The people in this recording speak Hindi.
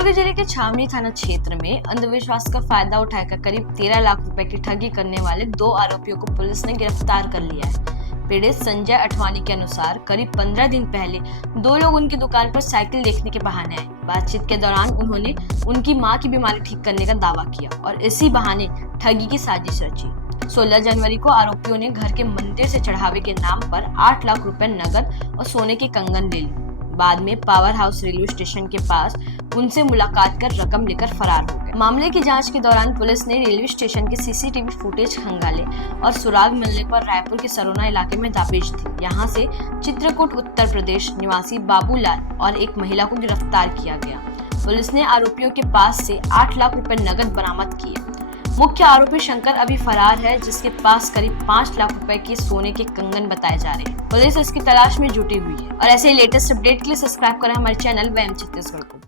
दुर्ग जिले के छावनी थाना क्षेत्र में अंधविश्वास का फायदा उठाकर करीब 13 लाख रुपए की ठगी करने वाले 2 आरोपियों को पुलिस ने गिरफ्तार कर लिया है। पीड़ित संजय अठवानी के अनुसार करीब 15 दिन पहले 2 लोग उनकी दुकान पर साइकिल देखने के बहाने आए। बातचीत के दौरान उन्होंने उनकी मां की बीमारी ठीक करने का दावा किया और इसी बहाने ठगी की साजिश रची। 16 जनवरी को आरोपियों ने घर के मंदिर से चढ़ावे के नाम पर 8 लाख रुपए नगद और सोने के कंगन ले लिए। बाद में पावर हाउस रेलवे स्टेशन के पास उनसे मुलाकात कर रकम लेकर फरार हो गए। मामले की जांच के दौरान पुलिस ने रेलवे स्टेशन के सीसीटीवी फुटेज खंगाले और सुराग मिलने पर रायपुर के सरोना इलाके में दबिश दी। यहां से चित्रकूट उत्तर प्रदेश निवासी बाबूलाल और एक महिला को गिरफ्तार किया गया। पुलिस ने आरोपियों के पास से 8 लाख रुपए नगद बरामद किए। मुख्य आरोपी शंकर अभी फरार है, जिसके पास करीब 5 लाख रुपए के सोने के कंगन बताए जा रहे हैं। पुलिस इसकी तलाश में जुटी हुई है और ऐसे लेटेस्ट अपडेट के लिए सब्सक्राइब करें हमारे चैनल वैम छत्तीसगढ़ को।